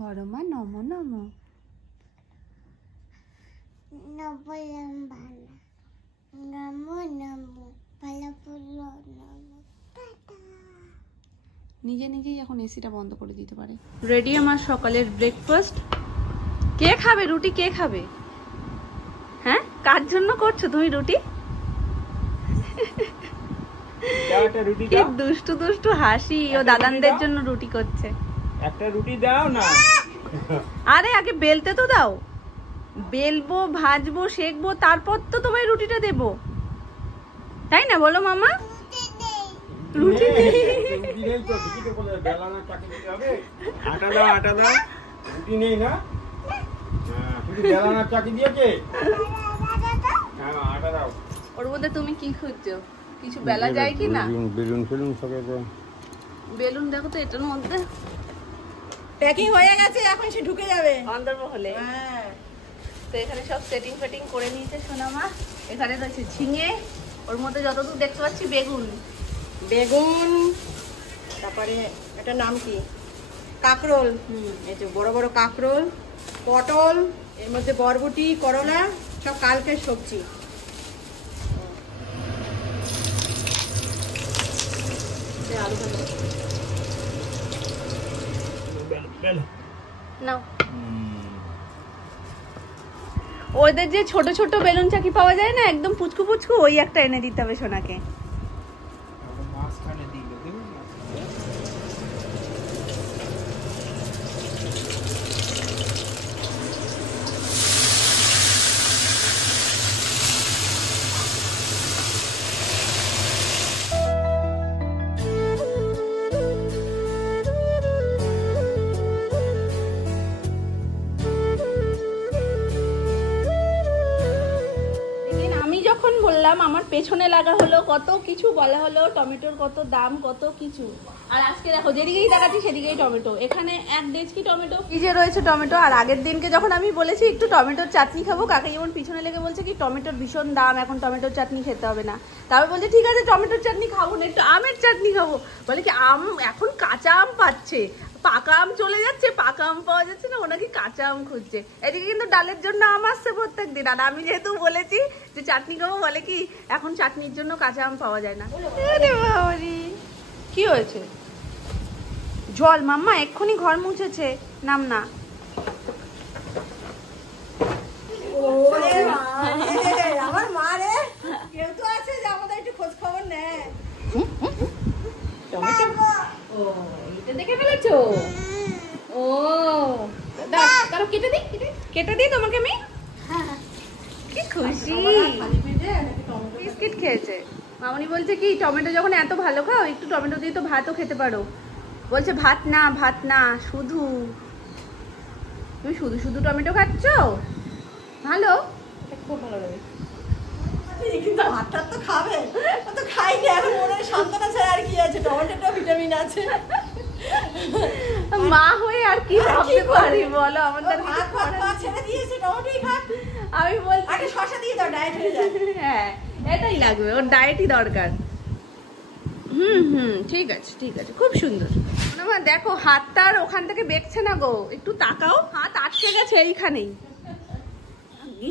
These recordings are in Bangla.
বড় মা নমো নমো। নিজে নিজেই এখন এসিটা বন্ধ করে দিতে পারে। রেডি আমার সকালের ব্রেকফাস্ট। কে খাবে রুটি? কে খাবে? হ্যাঁ, কার জন্য করছো তুমি রুটি? কি দুষ্টু দুষ্টু হাসি। ও দাদানদের জন্য রুটি করছে। একটা রুটি দাও না। আরে আগে বেলতে তো দাও। বেলবো, ভাজবো, সেকবো, তারপর তো তোমায় রুটিটা দেবো, তাই না? বলো মামা। রুটি নেই তো, দিদিকে বলে বেলানা চাকি দিতে হবে। আটা দাও, আটা দাও। রুটি নেই না? হ্যাঁ, তুমি বেলানা চাকি দিয়েছে? হ্যাঁ, আটা দাও। ওর মধ্যে তুমি কি খুঁজছো? কিছু বেলা যায় কি না? বেলুন ফেলুন সবে তো। বেলুন দেখো তো এটার মধ্যে প্যাকিং হয়ে গেছে, এখন সে ঢুকে যাবে অন্দরমহলে। হ্যাঁ, তো এখানে সব সেটিং ফেটিং করে নিয়েছে সোনামা। এখানে রয়েছে ঝিঙে, ওর মধ্যে যতদূর দেখতে পাচ্ছি বেগুন। বেগুন, তারপরে এটার নাম কি, কাঁকরোল। এই যে বড় বড় কাঁকরোল, পটল, এর মধ্যে বরবটি, করলা, সব কালকের সবজি। আলু নাও। ওদের যে ছোট ছোট বেলুন চাকি পাওয়া যায় না, একদম পুচকু পুচকু, ওই একটা এনে দিতে হবে সোনাকে। বললাম আমার পেছনে লাগা হলো, কত কিছু বলা হলো, টমেটোর কত দাম, কত কিছু। আর আজকে দেখো যেদিকেই দেখাচ্ছি সেদিকেই টমেটো। এখানে 1 ডেচকি টমেটো কি যে রয়েছে টমেটো। আর আগের দিনকে যখন আমি বলেছি একটু টমেটোর চাটনি খাবো, কাকা যেমন পিছনে লেগে বলছে কি টমেটোর ভীষণ দাম, এখন টমেটোর চাটনি খেতে হবে না। তারপর বলছে ঠিক আছে টমেটোর চাটনি খাবো না, একটু আমের চাটনি খাবো। বলে কি আম এখন কাঁচা আম পাচ্ছে, পাকা আম চলে যাচ্ছে, পাকা আম পাওয়া যাচ্ছে না, ওনাকে কাঁচা আম খুঁজছে। এদিকে কিন্তু ডালের জন্য আম আসছে প্রত্যেক দিন। আর আমি যেহেতু বলেছি যে চাটনি খাবো, বলে কি এখন চাটনির জন্য কাঁচা আম পাওয়া যায় না। কি হয়েছে? জল মাম্মা এক্ষুনি ঘর মুছেছে, নাম না। আমার মা রে, কেউ তো আছে যে আমাদের একটু খোঁজ খবর নেয়। ও এটা দেখে ফেলেছো? ও দাঁড়াও, কেটে দিই, কেটে দিই তোমাকে আমি। কি খুশি, বিস্কিট খেয়েছে। মামনি বলছে কি টমেটো যখন এত ভালো খাও, একটু টমেটো দিয়ে তো ভাতও খেতে পারো। বলছে ভাত না, ভাত না, শুধু। তুমি শুধু শুধু টমেটো খাচ্ছ? ভালো, খুব ভালো লাগে। কিন্তু ভাতটা তো খাবে, তো খাই না এখন, মনে হয় সন্তান আছে আর কি আছে, টমেটোটা ভিটামিন আছে। মা হয়ে আর কি ভাবতে পারি বলো? আমাদের ভাত ছেড়ে দিয়েছে, টমেটোই খাক। আমি বলছি আগে শসা দিয়ে দাও, ডায়েট হয়ে যায়। হ্যাঁ এটাই লাগবে, ওর ডায়েটই দরকার। ঠিক আছে ঠিক আছে, খুব সুন্দর। দেখো হাতটা আর ওখান থেকে বেঁকছে না গো, একটু তাকাও। হাত আটকে গেছে এইখানেই।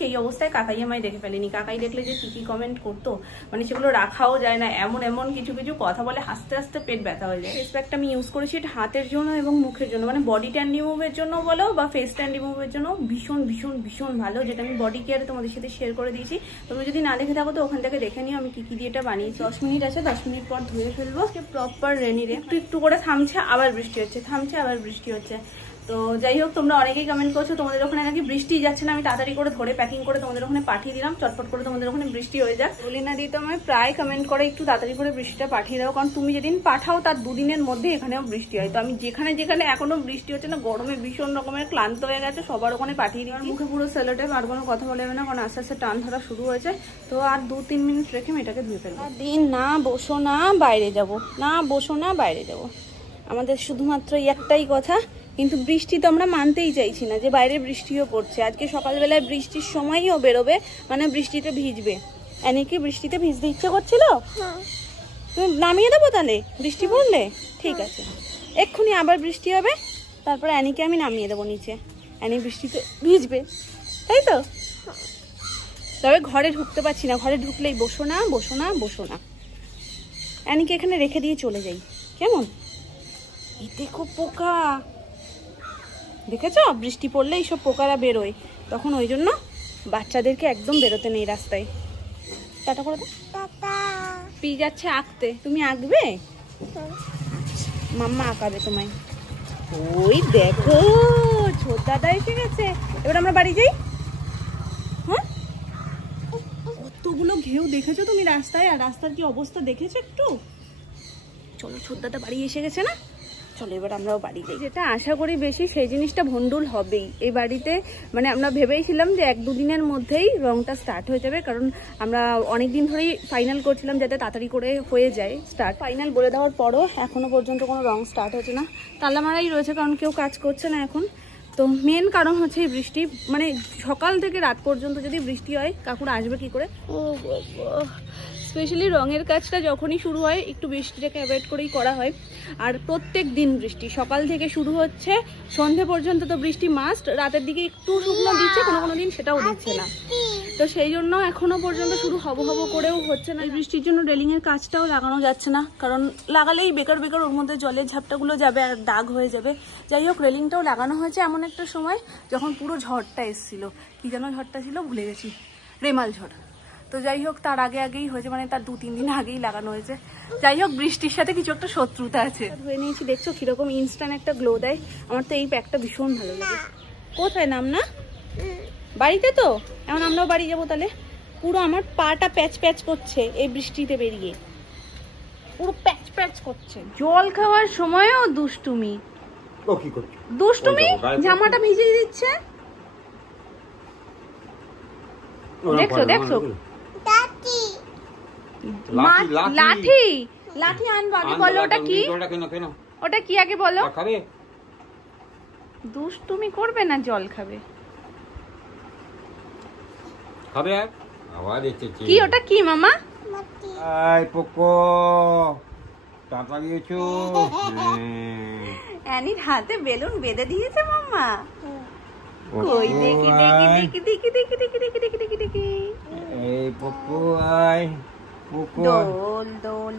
সেই অবস্থায় কাকাই আমায় দেখে ফেলেনি। কাকাই দেখলে যে কি কমেন্ট করতো, মানে সেগুলো রাখাও যায় না। এমন এমন কিছু কিছু কথা বলে, হাসতে হাসতে পেট ব্যথা হয়ে যায়। ফেস প্যাকটা আমি ইউজ করেছি এটা হাতের জন্য এবং মুখের জন্য, মানে বডি ট্যান রিমুভের জন্য বলো বা ফেস ট্যান রিমুভের জন্য ভীষণ ভীষণ ভীষণ ভালো। যেটা আমি বডি কেয়ারে তোমাদের সাথে শেয়ার করে দিয়েছি। তোমরা যদি না দেখে থাকো তো ওখান থেকে দেখে নিও আমি কি কি দিয়ে এটা বানিয়েছি। 10 মিনিট আছে, 10 মিনিট পর ধুয়ে ফেলবো। প্রপার রেনি রে, একটু একটু করে থামছে, আবার বৃষ্টি হচ্ছে, থামছে, আবার বৃষ্টি হচ্ছে। তো যাই হোক, তোমরা অনেকেই কমেন্ট করছো তোমাদের ওখানে নাকি বৃষ্টি যাচ্ছে না। আমি তাড়াতাড়ি করে ধরে প্যাকিং করে তোমাদের ওখানে পাঠিয়ে দিলাম, চটপট করে তোমাদের ওখানে বৃষ্টি হয়ে যাক। রুলিনা দি তো আমায় প্রায় কমেন্ট করে একটু তাড়াতাড়ি করে বৃষ্টিটা পাঠিয়ে দাও, কারণ তুমি যেদিন পাঠাও তার 2 দিনের মধ্যে এখানেও বৃষ্টি হয়। তো আমি যেখানে যেখানে এখনো বৃষ্টি হচ্ছে না, গরমে ভীষণ রকমের ক্লান্ত হয়ে গেছে, সবার ওখানে পাঠিয়ে দিই। মুখে পুরো সেলোটেপ, আর কোনো কথা বলে না, কারণ আস্তে আস্তে টান ধরা শুরু হয়েছে। তো আর 2-3 মিনিট রেখে আমি এটাকে ধুয়ে ফেলবো। দিন না বসো না বাইরে যাব, না বসো না বাইরে যাব, আমাদের শুধুমাত্র একটাই কথা। কিন্তু বৃষ্টি তো আমরা মানতেই চাইছি না যে বাইরে বৃষ্টিও পড়ছে। আজকে সকালবেলায় বৃষ্টির সময়ও বেরোবে, মানে বৃষ্টিতে ভিজবে। এনে কি বৃষ্টিতে ভিজতে ইচ্ছে করছিল? তুমি নামিয়ে দেবো তাহলে বৃষ্টি পড়লে? ঠিক আছে, এক্ষুনি আবার বৃষ্টি হবে, তারপর অ্যানিকে আমি নামিয়ে দেবো নিচে। অ্যানি বৃষ্টিতে ভিজবে, তাই তো? তবে ঘরে ঢুকতে পারছি না, ঘরে ঢুকলেই বসো না বসো না বসো না। অ্যানিকে এখানে রেখে দিয়ে চলে যাই, কেমন? এই দেখো পোকা, দেখেছ? বৃষ্টি পড়লে এইসব পোকারা বেরোয়, তখন ওই জন্য বাচ্চাদেরকে একদম বেরোতে নেই রাস্তায়। টাটা করে দাও। পি যাচ্ছে আঁকতে, তুমি আঁকবে? মাম্মা আঁকাবে তোমায়। ওই দেখো ছোট দাদা এসে গেছে, এবার আমরা বাড়ি যাই। হ্যাঁ, কতগুলো ঘেউ দেখেছো তুমি রাস্তায়, আর রাস্তার কি অবস্থা দেখেছো একটু? চলো, ছোট দাদা বাড়ি এসে গেছে না, চলো এবার আমরাও বাড়ি যাই। যেটা আশা করি বেশি সেই জিনিসটা ভন্ডুল হবেই এই বাড়িতে। মানে আমরা ভেবেইছিলাম যে 1-2 দিনের মধ্যেই রংটা স্টার্ট হয়ে যাবে, কারণ আমরা অনেক দিন ধরেই ফাইনাল করছিলাম যাতে তাড়াতাড়ি করে হয়ে যায় স্টার্ট। ফাইনাল বলে দেওয়ার পরও এখনো পর্যন্ত কোনো রং স্টার্ট হচ্ছে না, তালা মারাই রয়েছে, কারণ কেউ কাজ করছে না এখন। তো মেন কারণ হচ্ছে এই বৃষ্টি, মানে সকাল থেকে রাত পর্যন্ত যদি বৃষ্টি হয় কাকুরা আসবে কি করে? ও স্পেশালি রঙের কাজটা যখনই শুরু হয় একটু বৃষ্টিটাকে অ্যাভয়েড করেই করা হয়। আর প্রত্যেক দিন বৃষ্টি সকাল থেকে শুরু হচ্ছে, সন্ধে পর্যন্ত তো বৃষ্টি মাস্ট। রাতের দিকে একটু শুকনো দিচ্ছে, কোনো কোনো দিন সেটাও দিচ্ছে না। তো সেই জন্য এখনো পর্যন্ত শুরু হব হব করেও হচ্ছে না। এই বৃষ্টির জন্য রেলিংয়ের কাজটাও লাগানো যাচ্ছে না, কারণ লাগালেই বেকার বেকার ওর মধ্যে জলের ঝাপটাগুলো যাবে আর দাগ হয়ে যাবে। যাই হোক, রেলিংটাও লাগানো হয়েছে এমন একটা সময় যখন পুরো ঝড়টা এসেছিল। কি যেন ঝড়টা ছিল ভুলে গেছি, রেমাল ঝড়। তো যাই হোক, তার আগেই হয়েছে, মানে তার 2-3 দিন আগেই লাগানো হয়েছে। যাই হোক, বৃষ্টির সাথে কিছু একটা শত্রুতা আছে। ধুয়ে নিয়েছি, দেখছো কিরকম ইনস্ট্যান্ট একটা গ্লো দেয়। আমার তো এই প্যাকটা ভীষণ ভালো লাগে। কোথায় নাম না? বাড়িতে তো। এখন আমরাও বাড়ি যাবো তাহলে। পুরো আমার পাটা প্যাচ প্যাচ করছে এই বৃষ্টিতে বেরিয়ে, পুরো প্যাচ প্যাচ করছে। জল খাওয়ার সময়ও দুষ্টুমি, দুষ্টুমি, জামাটা ভিজিয়ে দিচ্ছে। দেখছো দেখছো, লাঠি লাঠি আনবো আগে, বলো ওটা কি? ওটা কি আগে বলো? দুষ্টুমি করবে না, জল খাবে। কি ওটা কি মামা? অ্যানির হাতে বেলুন বেঁধে দিয়েছে মাম্মা। কই দেখি দেখি দেখি দেখি দেখি দেখি দেখি দেখি দেখি দেখি। এই পপু আয়, দোল দোল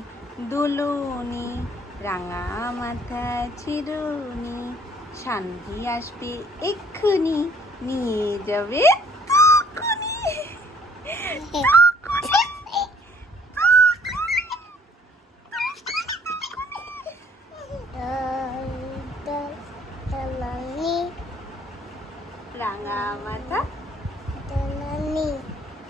দুলুনি, রাঙা মাথা চিরুনি, শান্তি আসবে এক্ষুনি, নিয়ে যাবে তখুনি।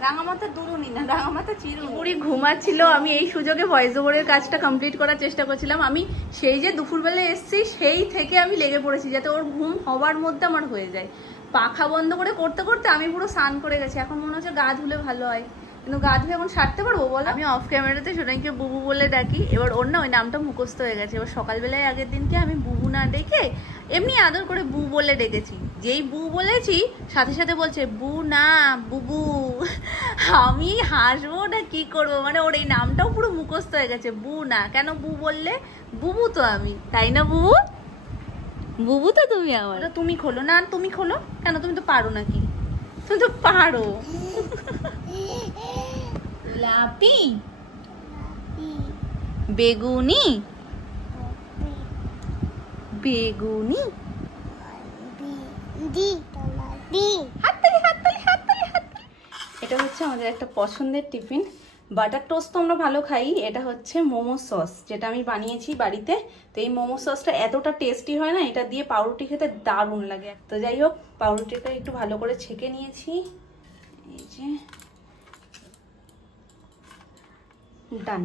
রাঙামাথা দুলুনি না, রাঙামাথা চিরুনি। বুড়ি ঘুমাচ্ছিল, আমি এই সুযোগে ভয়েস ওভারের কাজটা কমপ্লিট করার চেষ্টা করছিলাম। আমি সেই যে দুপুরবেলা এসছি সেই থেকে আমি লেগে পড়েছি যাতে ওর ঘুম হওয়ার মধ্যে আমার হয়ে যায়। পাখা বন্ধ করে করতে করতে আমি পুরো স্নান করে গেছি। এখন মনে হচ্ছে গা ধুলে ভালো হয়, কিন্তু গা ধুলে এখন সারতে পারবো বলো? আমি অফ ক্যামেরাতে সোনাইকে বুবু বলে ডাকি, এবার ওর না ওই নামটা মুখস্থ হয়ে গেছে। এবার সকালবেলায় আগের দিনকে আমি বুবু না ডেকে এমনি আদর করে বু বলে ডেকেছি। যেই বু বলেছি সাথে সাথে বলছে বু না বুবু। আমি হাসবো না কি করবো, মানে ওর এই নামটাও পুরো মুখস্থ হয়ে গেছে। বু না কেন, বু বললে বুবু তো আমি, তাই না বুবু? বুবু তো তুমি আমার। তুমি খোলো না, তুমি খোলো কেন, তুমি তো পারো নাকি? তুমি তো পারো। লাপি বেগুনি বেগুনি, এটা হচ্ছে আমাদের একটা পছন্দের টিফিন। বাটার টোস্ট তো আমরা ভালো খাই, এটা হচ্ছে মোমো সস যেটা আমি বানিয়েছি বাড়িতে। তো এই মোমো সসটা এতটা টেস্টি হয় না, এটা দিয়ে পাউরুটি খেতে দারুণ লাগে। তো যাই হোক, পাউরুটিটা একটু ভালো করে ছেঁকে নিয়েছি। এই যে ডান।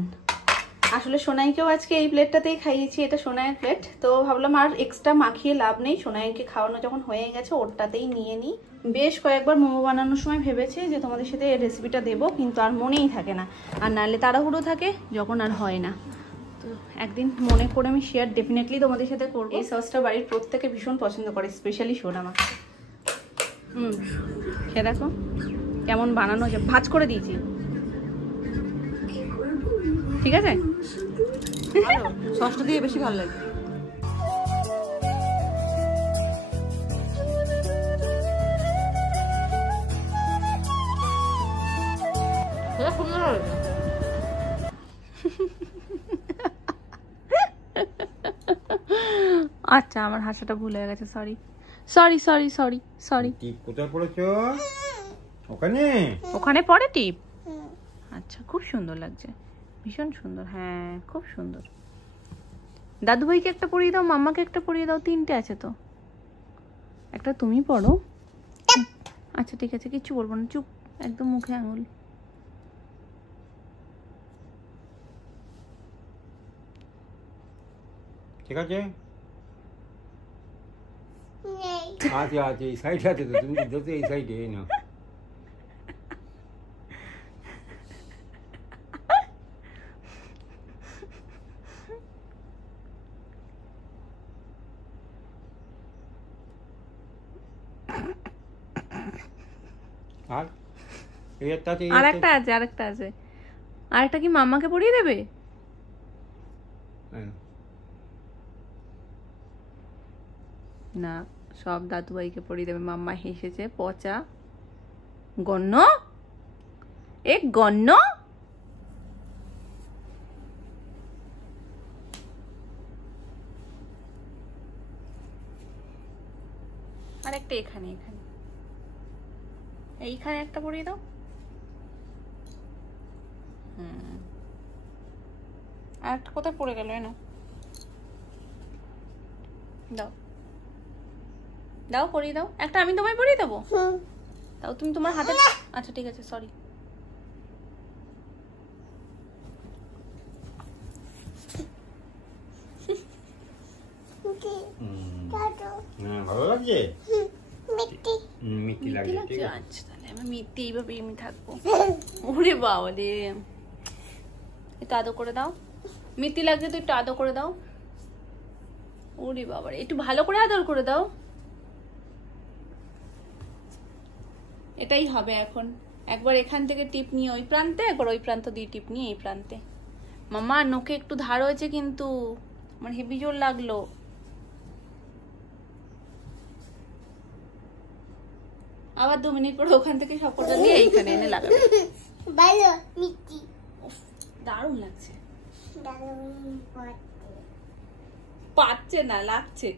আসলে সোনাইকেও আজকে এই প্লেটটাতেই খাইয়েছি, এটা সোনাইয়ের প্লেট। তো ভাবলাম আর এক্সট্রা মাখিয়ে লাভ নেই, সোনাইকে খাওয়ানো যখন হয়ে গেছে ওরটাতেই নিয়ে নিই। বেশ কয়েকবার মোমো বানানোর সময় ভেবেছি যে তোমাদের সাথে এই রেসিপিটা দেবো, কিন্তু আর মনেই থাকে না, আর নাহলে তাড়াহুড়ো থাকে যখন আর হয় না। তো একদিন মনে করে আমি শেয়ার ডেফিনেটলি তোমাদের সাথে করবো। এই সসটা বাড়ির প্রত্যেকে ভীষণ পছন্দ করে, স্পেশালি সোনা মা। খেয়ে দেখো কেমন বানানো হয়েছে, ভাজ করে দিয়েছি, ঠিক আছে? সসটা দিয়ে বেশি ভালো লাগে। বলেছো। আচ্ছা আমার হাসাটা ভুল হয়ে গেছে, sorry sorry sorry sorry sorry. টিপ কোথায় পড়েছো? ওখানে ওখানে পড়ে টিপ? আচ্ছা খুব সুন্দর লাগছে, ভীষণ সুন্দর, হ্যাঁ খুব সুন্দর। দাদু ভাইকে একটা পরিয়ে দাও, মাম্মাকে একটা পরিয়ে দাও, তিনটে আছে তো, একটা তুমি পড়ো। আচ্ছা ঠিক আছে, কিচ্ছু বলবো না, চুপ একদম, মুখে আঙুল। ঠিক আছে, আছে আছে, এই সাইডে আছে তো, তুমি ধরতে এই সাইডে না। আর এই একটা আছে, আরেকটা আছে, আরেকটা আছে, আরেকটা কি মাম্মাকে পরিয়ে দেবে? না, সব দাদু ভাইকে পরিয়ে দেবে। মাম্মা হেসেছে, পচা গণ্য, এক গণ্য। আরেকটা এখানে, এখানে এইখানে একটা পরিয়ে দাও। আর একটা কোথায় পড়ে গেল? এনো দাও, দাও পরিয়ে দাও একটা, আমি তোমায় পরিয়ে দেবো। দাও তুমি তোমার হাতে। আচ্ছা ঠিক আছে, সরি। ভালো লাগছে, মিষ্টি লাগছে। ঠিক আছে, আচ্ছা তাহলে আমি মিথ্যে এইভাবে আমি থাকবো। ওরে বাবা রে, একটু আদর করে দাও। মিথ্যে লাগছে তো একটু আদর করে দাও। ওরে বাবা রে, একটু ভালো করে আদর করে দাও। এটাই হবে এখন, একবার এখান থেকে টিপ নিয়ে ওই প্রান্তে, একবার ওই প্রান্ত দিয়ে টিপ নিয়ে এই প্রান্তে। মামা নোকে একটু ধার হয়েছে কিন্তু, আমার হেভি জোর লাগলো। আবার 2 মিনিট পরে ওখান থেকে সবকটা দিয়ে এইখানে এনে লাগাবে। ভালো মিষ্টি, দারুণ লাগছে। দারুণ পাচ্ছে না, লাগছে।